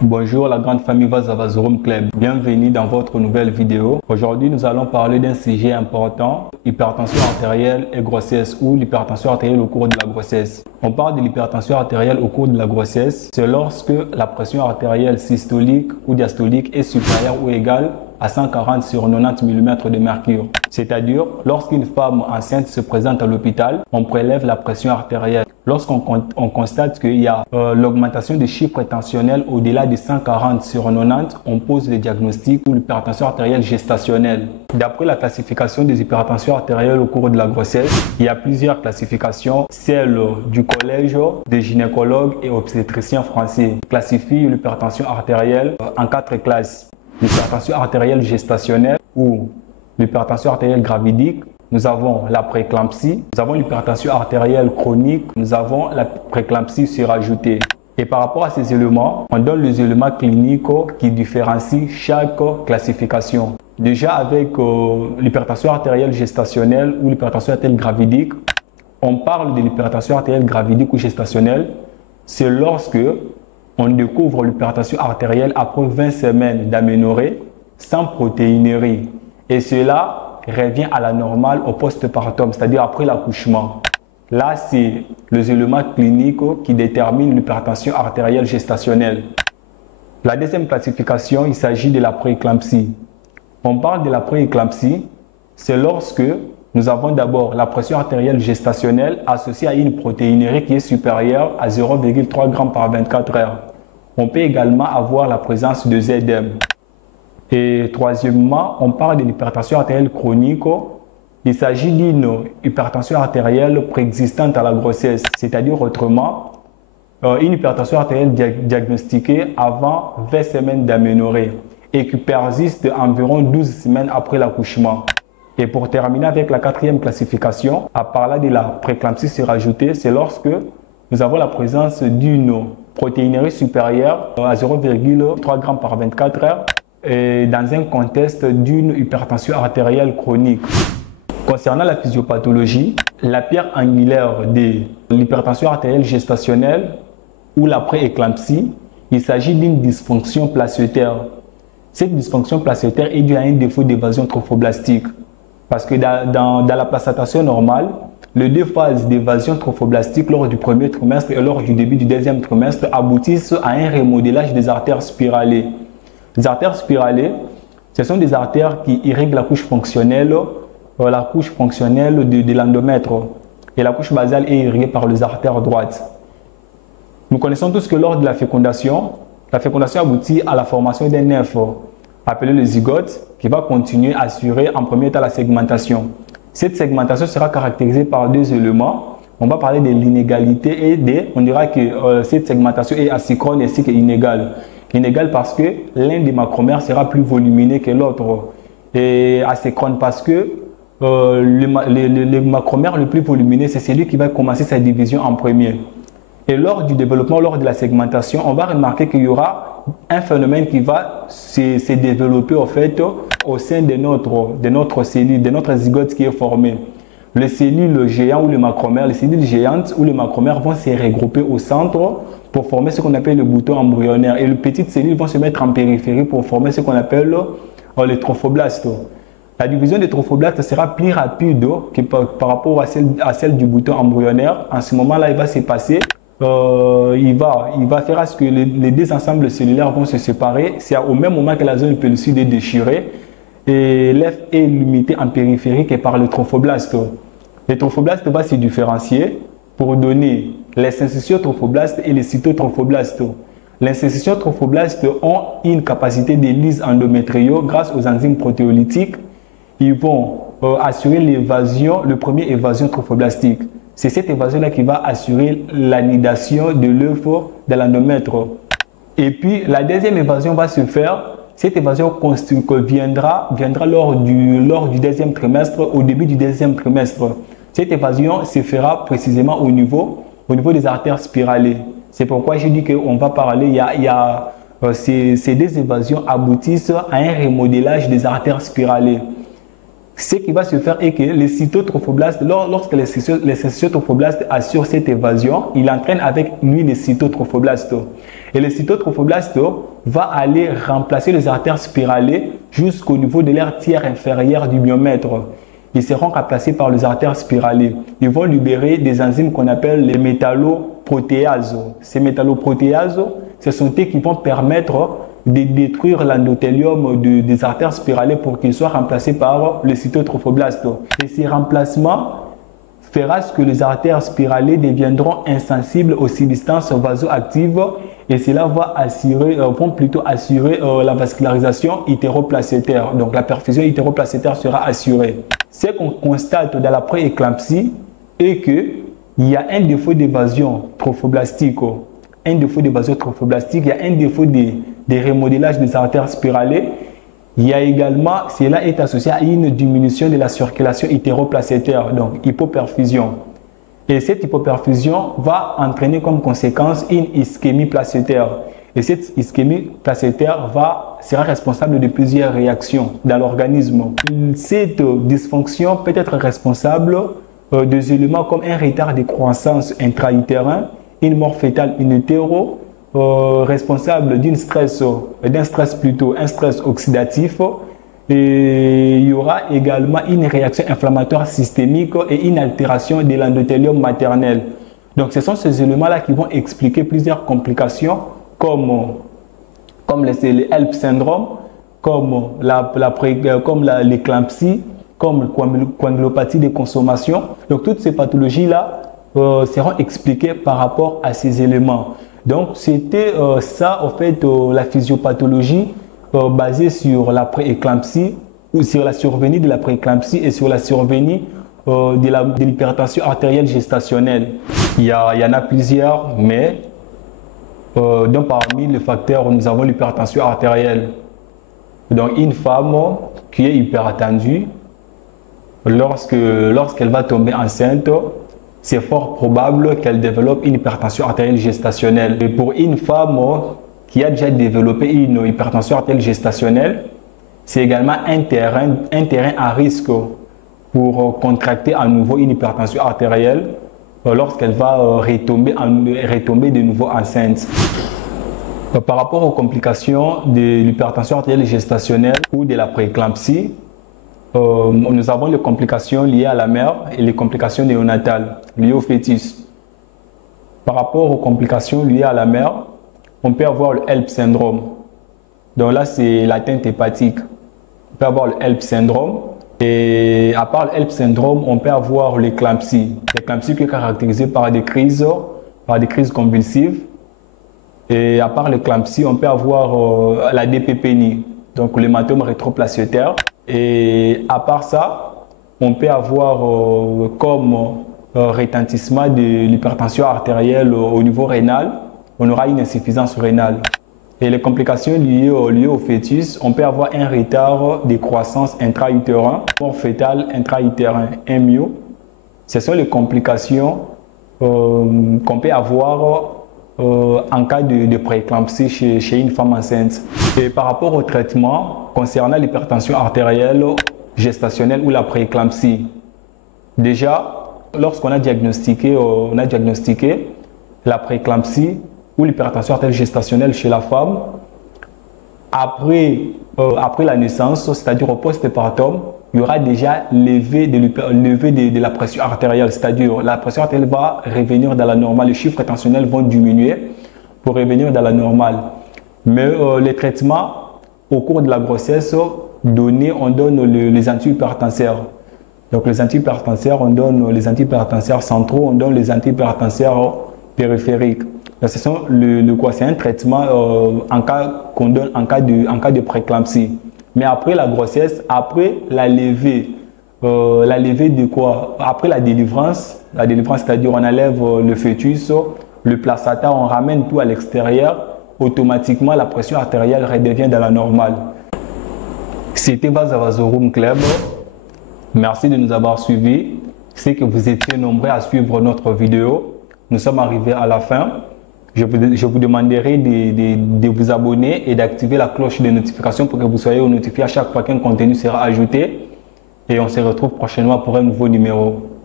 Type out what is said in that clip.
Bonjour la grande famille Vazavazorum Club, bienvenue dans votre nouvelle vidéo. Aujourd'hui nous allons parler d'un sujet important, hypertension artérielle et grossesse ou l'hypertension artérielle au cours de la grossesse. On parle de l'hypertension artérielle au cours de la grossesse, c'est lorsque la pression artérielle systolique ou diastolique est supérieure ou égale à 140 sur 90 mm de mercure. C'est-à-dire, lorsqu'une femme enceinte se présente à l'hôpital, on prélève la pression artérielle. Lorsqu'on constate qu'il y a l'augmentation des chiffres tensionnels au-delà de 140 sur 90, on pose le diagnostic pour l'hypertension artérielle gestationnelle. D'après la classification des hypertensions artérielles au cours de la grossesse, il y a plusieurs classifications. Celle du collège des gynécologues et obstétriciens français classifie l'hypertension artérielle en 4 classes. L'hypertension artérielle gestationnelle ou l'hypertension artérielle gravidique. Nous avons la prééclampsie, nous avons l'hypertension artérielle chronique, nous avons la prééclampsie surajoutée. Et par rapport à ces éléments, on donne les éléments cliniques qui différencient chaque classification. Déjà avec l'hypertension artérielle gestationnelle ou l'hypertension artérielle gravidique, on parle de l'hypertension artérielle gravidique ou gestationnelle, c'est lorsque on découvre l'hypertension artérielle après 20 semaines d'aménorrhée sans protéinérie. Et cela revient à la normale au postpartum, c'est-à-dire après l'accouchement. Là, c'est les éléments cliniques qui déterminent l'hypertension artérielle gestationnelle. La deuxième classification, il s'agit de la prééclampsie. On parle de la prééclampsie, c'est lorsque nous avons d'abord la pression artérielle gestationnelle associée à une protéinérie qui est supérieure à 0,3 g par 24 heures. On peut également avoir la présence de ZM. Et troisièmement, on parle de l'hypertension artérielle chronique. Il s'agit d'une hypertension artérielle préexistante à la grossesse, c'est-à-dire autrement, une hypertension artérielle diagnostiquée avant 20 semaines d'aménorrhée et qui persiste environ 12 semaines après l'accouchement. Et pour terminer avec la quatrième classification, à parler de la prééclampsie surajoutée, c'est lorsque nous avons la présence d'une protéinérie supérieure à 0,3 g par 24 heures et dans un contexte d'une hypertension artérielle chronique. Concernant la physiopathologie, la pierre angulaire de l'hypertension artérielle gestationnelle ou la prééclampsie, il s'agit d'une dysfonction placentaire. Cette dysfonction placentaire est due à un défaut d'évasion trophoblastique. Parce que dans la placentation normale, les deux phases d'évasion trophoblastique lors du premier trimestre et lors du début du deuxième trimestre aboutissent à un remodelage des artères spiralées. Les artères spiralées, ce sont des artères qui irriguent la couche fonctionnelle de l'endomètre. Et la couche basale est irriguée par les artères droites. Nous connaissons tous que lors de la fécondation aboutit à la formation d'un œuf appelé le zygote qui va continuer à assurer en premier temps la segmentation. Cette segmentation sera caractérisée par deux éléments. On va parler de l'inégalité et on dira que cette segmentation est asynchrone ainsi qu'inégale. Inégale parce que l'un des macromères sera plus volumineux que l'autre et asynchrone parce que le macromère le plus volumineux, c'est celui qui va commencer sa division en premier. Et lors du développement, lors de la segmentation, on va remarquer qu'il y aura un phénomène qui va se développer en fait, au sein de notre cellule, de notre zygote qui est formé. Les cellules géantes ou les macromères, les cellules géantes ou les macromères vont se regrouper au centre pour former ce qu'on appelle le bouton embryonnaire. Et les petites cellules vont se mettre en périphérie pour former ce qu'on appelle les trophoblastes. La division des trophoblastes sera plus rapide que par rapport à celle du bouton embryonnaire. En ce moment-là, il va se passer. Il va faire à ce que les deux ensembles cellulaires vont se séparer. C'est au même moment que la zone pellucide est déchirée et l'œuf est limité en périphérie que par le trophoblaste. Le trophoblaste va se différencier pour donner les syncytiotrophoblastes et les cytotrophoblastes. Les syncytiotrophoblastes ont une capacité de lyse endométriaux grâce aux enzymes protéolytiques. Ils vont assurer l'évasion, le premier évasion trophoblastique. C'est cette évasion-là qui va assurer l'anidation de l'œuf de l'endomètre. Et puis, la deuxième évasion va se faire. Cette évasion viendra lors du deuxième trimestre, au début du deuxième trimestre. Cette évasion se fera précisément au niveau des artères spiralées. C'est pourquoi je dis qu'on va parler, ces deux évasions aboutissent à un remodelage des artères spiralées. Ce qui va se faire est que les cytotrophoblastes, lorsque les cytotrophoblastes assurent cette évasion, il entraîne avec lui les cytotrophoblastes. Et les cytotrophoblastes va aller remplacer les artères spiralées jusqu'au niveau de leur tiers inférieur du myomètre. Ils seront remplacés par les artères spiralées. Ils vont libérer des enzymes qu'on appelle les métalloprotéases. Ces métalloprotéases, ce sont eux qui vont permettre de détruire l'endothélium des artères spiralées pour qu'il soit remplacé par le cytotrophoblaste. Et ces remplacements fera que les artères spiralées deviendront insensibles aux substances vasoactives et cela va vont plutôt assurer la vascularisation hétéroplacétaire. Donc la perfusion hétéroplacétaire sera assurée. Ce qu'on constate dans la prééclampsie est qu'il y a un défaut d'évasion trophoblastique. Il y a un défaut de remodélage des artères spiralées. Il y a également, cela est associé à une diminution de la circulation hétéroplacétaire, donc hypoperfusion. Et cette hypoperfusion va entraîner comme conséquence une ischémie placétaire. Et cette ischémie placétaire sera responsable de plusieurs réactions dans l'organisme. Cette dysfonction peut être responsable des éléments comme un retard de croissance intra-utérin, une mort fœtale in utero, responsable d'un stress oxydatif, et il y aura également une réaction inflammatoire systémique et une altération de l'endothélium maternel. Donc ce sont ces éléments-là qui vont expliquer plusieurs complications comme le HELLP syndrome, comme l'éclampsie, comme coagulopathie de consommation. Donc toutes ces pathologies-là seront expliquées par rapport à ces éléments. Donc c'était ça en fait la physiopathologie basée sur la prééclampsie ou sur la survenue de la prééclampsie et sur la survenue de l'hypertension artérielle gestationnelle. Il y en a plusieurs, mais donc parmi les facteurs, nous avons l'hypertension artérielle. Donc une femme qui est hypertendue, lorsqu'elle va tomber enceinte, c'est fort probable qu'elle développe une hypertension artérielle gestationnelle. Et pour une femme qui a déjà développé une hypertension artérielle gestationnelle, c'est également un terrain à risque pour contracter à nouveau une hypertension artérielle lorsqu'elle va retomber de nouveau enceinte. Par rapport aux complications de l'hypertension artérielle gestationnelle ou de la prééclampsie, nous avons les complications liées à la mère et les complications néonatales liées au fœtus. Par rapport aux complications liées à la mère, on peut avoir le HELLP syndrome. Donc là, c'est l'atteinte hépatique. On peut avoir le HELLP syndrome. Et à part le HELLP syndrome, on peut avoir l'éclampsie. L'éclampsie qui est caractérisée par des crises convulsives. Et à part l'éclampsie, on peut avoir la DPPNI, donc l'hématome rétroplacétaire. Et à part ça, on peut avoir comme retentissement de l'hypertension artérielle au niveau rénal, on aura une insuffisance rénale. Et les complications liées au fœtus, on peut avoir un retard de croissance intra-utérin, mort fœtale intra-utérin, MIO. Ce sont les complications qu'on peut avoir en cas de prééclampsie chez une femme enceinte. Et par rapport au traitement concernant l'hypertension artérielle gestationnelle ou la prééclampsie, déjà, lorsqu'on a diagnostiqué la prééclampsie ou l'hypertension artérielle gestationnelle chez la femme, après la naissance, c'est-à-dire au post-partum, il y aura déjà levé de la pression artérielle, c'est-à-dire la pression artérielle va revenir dans la normale, les chiffres tensionnels vont diminuer pour revenir dans la normale. Mais les traitements au cours de la grossesse, on donne les antihypertenseurs. Donc les antihypertenseurs, on donne les antihypertenseurs centraux, on donne les antihypertenseurs périphériques. Donc, c'est un traitement qu'on donne en cas de prééclampsie. Mais après la grossesse, après la levée de quoi? Après la délivrance, c'est-à-dire on enlève le fœtus, le placenta, on ramène tout à l'extérieur, automatiquement la pression artérielle redevient dans la normale. C'était Vaza Vazorum Club. Merci de nous avoir suivis. C'est que vous étiez nombreux à suivre notre vidéo. Nous sommes arrivés à la fin. Je vous demanderai de vous abonner et d'activer la cloche de notification pour que vous soyez notifié à chaque fois qu'un contenu sera ajouté. et on se retrouve prochainement pour un nouveau numéro.